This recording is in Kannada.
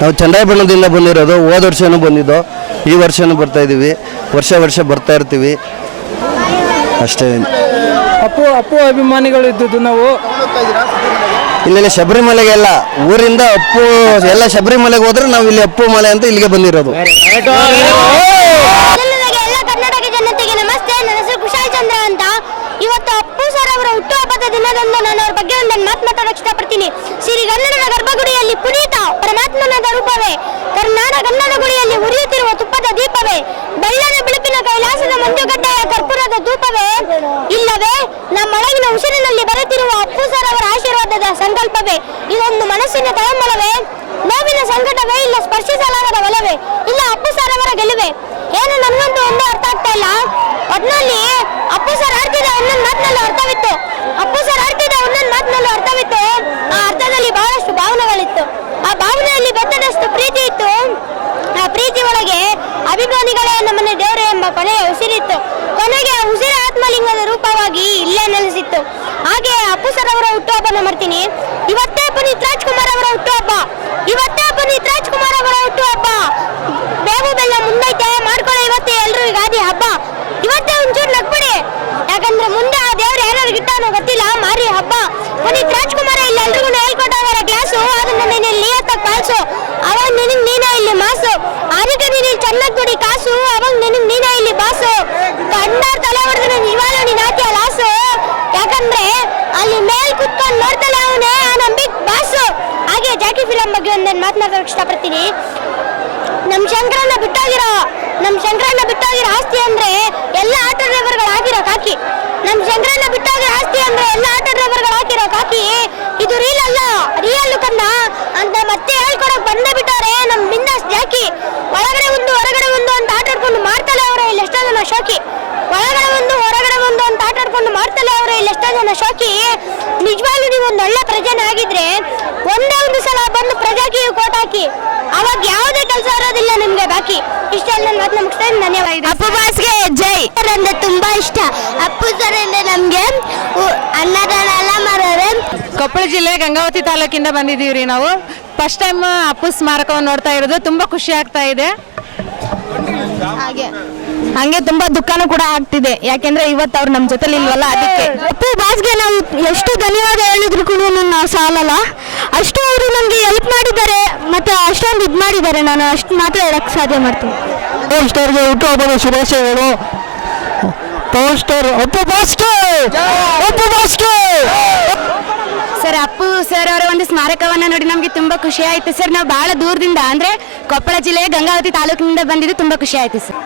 ನಾವು ಚಂದ್ರಬಣ್ಣದಿಂದ ಬಂದಿರೋದು ಹೋದ ವರ್ಷನೂ ಬಂದಿದ್ದು ಈ ವರ್ಷನೂ ಬರ್ತಾ ಇದ್ದೀವಿ. ವರ್ಷ ವರ್ಷ ಬರ್ತಾ ಇರ್ತೀವಿ. ಅಷ್ಟೇ. ಅಪ್ಪು ಅಪ್ಪು ಅಭಿಮಾನಿಗಳು ಇದ್ದದ್ದು ನಾವು. ಇಲ್ಲೆಲ್ಲ ಶಬರಿಮಲೆಗೆಲ್ಲ ಊರಿಂದ ಅಪ್ಪು ಎಲ್ಲ ಶಬರಿಮಲೆಗೆ ಹೋದ್ರೆ ನಾವು ಇಲ್ಲಿ ಅಪ್ಪು ಮಲೆ ಅಂತ ಇಲ್ಲಿಗೆ ಬಂದಿರೋದು ಮೊದಲನೇದಾಗಿ ಎಲ್ಲ ಕರ್ನಾಟಕ ಜನತೆಗೆ ನಮಸ್ತೆ ನನ್ನ ಹೆಸರು ಕುಶಾಲ್ ಚಂದ್ರ ಅಂತ ಇವತ್ತು ಅಪ್ಪು ಸರ್ ಅವರ ದಿನದಂದು ನಾನು ಅವ್ರ ಬಗ್ಗೆ ಒಂದೊಂದು ಮಾತು ಮಾತಾಡೋಕೆ ಇಷ್ಟಪಡ್ತೀನಿ. ಶ್ರೀಗನ್ನಡದ ಗರ್ಭಗುಡಿಯಲ್ಲಿ ಪುನೀತ ಪರಮಾತ್ಮನಾದ ರೂಪವೇ ಕರ್ನಾಡ ಗನ್ನಡ ಗುಡಿಯಲ್ಲಿ ಉರಿಯುತ್ತಿರುವ ತುಪ್ಪದ ದೀಪವೇ. ಬೆಳ್ಳನ ಬಿಳುಪಿನ ಕೈಲಾಸದ ಮಂಜುಗಡ್ಡೆಯ ಕರ್ಪೂರದ ಧೂಪವೇ. ಇಲ್ಲವೇ ನಮ್ಮೊಳಗಿನ ಉಸಿರಿನಲ್ಲಿ ಬರುತ್ತಿರುವ ಅಪ್ಪು ಸರ್ ಅವರ ಆಶೀರ್ವಾದದ ಸಂಕಲ್ಪವೇ. ಇದೊಂದು ಮನಸ್ಸಿನ ತಳಮಳವೇ ನೋವಿನ ಸಂಕಟವೇ ಇಲ್ಲ, ಸ್ಪರ್ಶಿಸಲಾಗದ ಒಲವೇ. ಇಲ್ಲ ಅಪ್ಪು ಸರ್ ಗೆಲುವೆ. ಏನು ನನಗಂತೂ ಒಂದು ಅರ್ಥ ಆಗ್ತಾ ಇಲ್ಲ. ಒಟ್ನಲ್ಲಿ ಅಪ್ಪು ಸರ್ ಆಡ್ತಿದ್ದ ಒಂದೊಂದು ಮಾತಿನಲ್ಲಿ ಅರ್ಥವಿತ್ತು. ಅಪ್ಪು ಸರ್ ಆಡ್ತಿದ್ದ ಒಂದೊಂದು ಮಾತಿನಲ್ಲಿ ಅರ್ಥವಿತ್ತು. ಆ ಅರ್ಥದಲ್ಲಿ ಬಹಳಷ್ಟು ಭಾವನೆಗಳಿತ್ತು. ಆ ಭಾವನೆಯಲ್ಲಿ ಬೆತ್ತದಷ್ಟು ಪ್ರೀತಿ ಇತ್ತು. ಆ ಪ್ರೀತಿ ಒಳಗೆ ಅಭಿಮಾನಿಗಳೇ ನಮ್ಮನೆ ದೇವರು ಎಂಬ ಕೊನೆಯ ಉಸಿರಿತ್ತು. ಕೊನೆಗೆ ಆ ಉಸಿರ ಆತ್ಮಲಿಂಗದ ರೂಪವಾಗಿ ಇಲ್ಲೇ ನೆಲೆಸಿತ್ತು. ಹಾಗೆ ಅಪ್ಪು ಸರ್ ಅವರ ಹುಟ್ಟುಹಬ್ಬನ ಮಾಡ್ತೀನಿ. ಇವತ್ತೇ ಪುನೀತ್ ರಾಜ್ಕುಮಾರ್ ಅವರ ಹುಟ್ಟುಹಬ್ಬ. ಇವತ್ತೇ ಪುನೀತ್ ರಾಜ್ಕುಮಾರ್ ಪಾಲ್ಸು ಅವಾಗ ನಿನಗ್ ನೀನೇ ಇಲ್ಲಿ ಮಾಸು. ಅದಕ್ಕೆ ನೀನು ಇಲ್ಲಿ ಚೆನ್ನಾಗಿ ದುಡಿ ಕಾಸು. ಅವಾಗ ನಿನಗ್ ನೀನೇ ಇಲ್ಲಿ ಬಾಸು. ಕಂಡ ತಲೆ ಹೊಡೆದ್ರೆ ಇವಾಗ ನೀನ್ ಹಾಕಿ ಲಾಸು. ಯಾಕಂದ್ರೆ ಅಲ್ಲಿ ಮೇಲ್ ಕುತ್ಕೊಂಡು ನೋಡ್ತಲೇ ಅವನೇ ಆ ನಂಬಿಕ್ ಬಾಸು. ಹಾಗೆ ಜಾಕಿ ಫಿಲಂ ಬಗ್ಗೆ ನಾನು ಮಾತನಾಡೋಕೆ ಇಷ್ಟಪಡ್ತೀನಿ. ನಮ್ ಶಂಕರನ್ನ ಬಿಟ್ಟೋಗಿರೋ ನಮ್ ಶಂಕರನ್ನ ಬಿಟ್ಟೋಗಿರೋ ಆಸ್ತಿ ಅಂದ್ರೆ ಎಲ್ಲ ಆಟೋ ಡ್ರೈವರ್ಗಳು ಹಾಕಿರೋ ಕಾಕಿ. ನಮ್ ಶಂಕರನ್ನ ಬಿಟ್ಟಾಗ ಆಸ್ತಿ ಅಂದ್ರೆ ಎಲ್ಲ ಆಟೋ ಡ್ರೈವರ್ಗಳು ಹಾಕಿರೋ ಕಾಕಿ, ಇದು ರೀಲ್ ಅಲ್ಲ ರಿಯಲ್ ಕನ್ನ ಅಂತ ಮತ್ತೆ ಹೇಳ್ಕೊಡಕ್ ಬಂದೇ ಬಿಟ್ಟವ್ರೆ ನಮ್ ಬಿಂದಾಸ್ ಜಾಕಿ. ಒಳಗಡೆ ಒಂದು, ಹೊರಗಡೆ ಒಂದು ಅಂತ ಆಟಾಡ್ಕೊಂಡು ಮಾಡ್ತಲೇ ಅವ್ರೆ ಇಲ್ಲಿ ಎಷ್ಟೋ ಜನ ಶೋಕಿ. ಒಳಗಡೆ ಒಂದು, ಹೊರಗಡೆ ಒಂದು ಅಂತ ಆಟಾಡ್ಕೊಂಡು ಮಾಡ್ತಲೇ ಅವ್ರೆ ಇಲ್ಲಿ ಎಷ್ಟೋ ಜನ ಶೋಕಿ. ನಿಜವಾಗ್ಲೂ ನೀವು ಒಂದು ಒಳ್ಳೆ ಪ್ರಜೆನ ಆಗಿದ್ರೆ ಒಂದೇ ಒಂದು ಸಲ ಬಂದು ಪ್ರಜಾಕಿ ಕೋಟ್ ಹಾಕಿ. ಅವಾಗ ಯಾವುದೇ ಕೆಲಸ ಇರೋದಿಲ್ಲ ನಿಮ್ಗೆ ಬಾಕಿ ಇಷ್ಟೆಲ್ಲ ನನ್ನ ಮಾತನ್ನ ಮುಗಿಸ್ತಾ ಧನ್ಯವಾದ ಅಪ್ಪು ಬಾಸ್ಗೆ ಜೈ. ಅಂದ್ರೆ ತುಂಬಾ ಇಷ್ಟ. ಅಪ್ಪು ಸರ್ ಅಂದ್ರೆ ನಮ್ಗೆ ಅನ್ನದಾನ ಎಲ್ಲ ಮಾಡೋರೆ ಕೊಪ್ಪಳ ಜಿಲ್ಲೆ ಗಂಗಾವತಿ ತಾಲೂಕಿಂದ ಬಂದಿದ್ದೀವಿ ರೀ ನಾವು. ಫಸ್ಟ್ ಟೈಮ್ ಅಪ್ಪು ಸ್ಮಾರಕವನ್ನು ನೋಡ್ತಾ ಇರೋದು. ತುಂಬಾ ಖುಷಿ ಆಗ್ತಾ ಇದೆ. ಹಾಗೆ. ಹಂಗೆ ತುಂಬಾ ದುಃಖನೂ ಕೂಡ ಆಗ್ತಿದೆ. ಯಾಕೆಂದ್ರೆ ಇವತ್ತು ಅವ್ರು ನಮ್ಮ ಜೊತೆಲಿ ಇಲ್ವಲ್ಲ ಅದಕ್ಕೆ. ಅಪ್ಪು ಬಾಸ್ಗೆ ನಾವು ಎಷ್ಟು ಧನ್ಯವಾದ ಹೇಳಿದ್ರು ಕೂಡ ನಾವು ಸಾಲಲ್ಲ. ಅಷ್ಟು ಅವರು ನಮಗೆ ಹೆಲ್ಪ್ ಮತ್ತೆ ಅಷ್ಟೊಂದು ಇದು ಮಾಡಿದ್ದಾರೆ ನಾನು ಅಷ್ಟು ಮಾತ್ರ ಹೇಳಕ್ಕೆ ಸಾಧ್ಯ ಮಾಡ್ತೀನಿ. ಪವರ್ ಸ್ಟಾರ್ಗೆ ಹುಟ್ಟುಹಬ್ಬದ ಶುಭಾಶಯಗಳು ಪವರ್ ಸ್ಟಾರ್ ಅಪ್ಪು ಬಾಸ್ಕೆ ಅಪ್ಪು ಬಾಸ್ಕೆ ಸರ್ ಅಪ್ಪು ಸರ್ ಅವರ ಒಂದು ಸ್ಮಾರಕವನ್ನು ನೋಡಿ ನಮಗೆ ತುಂಬಾ ಖುಷಿ ಆಯಿತು ಸರ್. ನಾವು ಬಹಳ ದೂರದಿಂದ ಅಂದ್ರೆ ಕೊಪ್ಪಳ ಜಿಲ್ಲೆಯ ಗಂಗಾವತಿ ತಾಲೂಕಿನಿಂದ ಬಂದಿದ್ದು ತುಂಬಾ ಖುಷಿ ಆಯಿತು ಸರ್.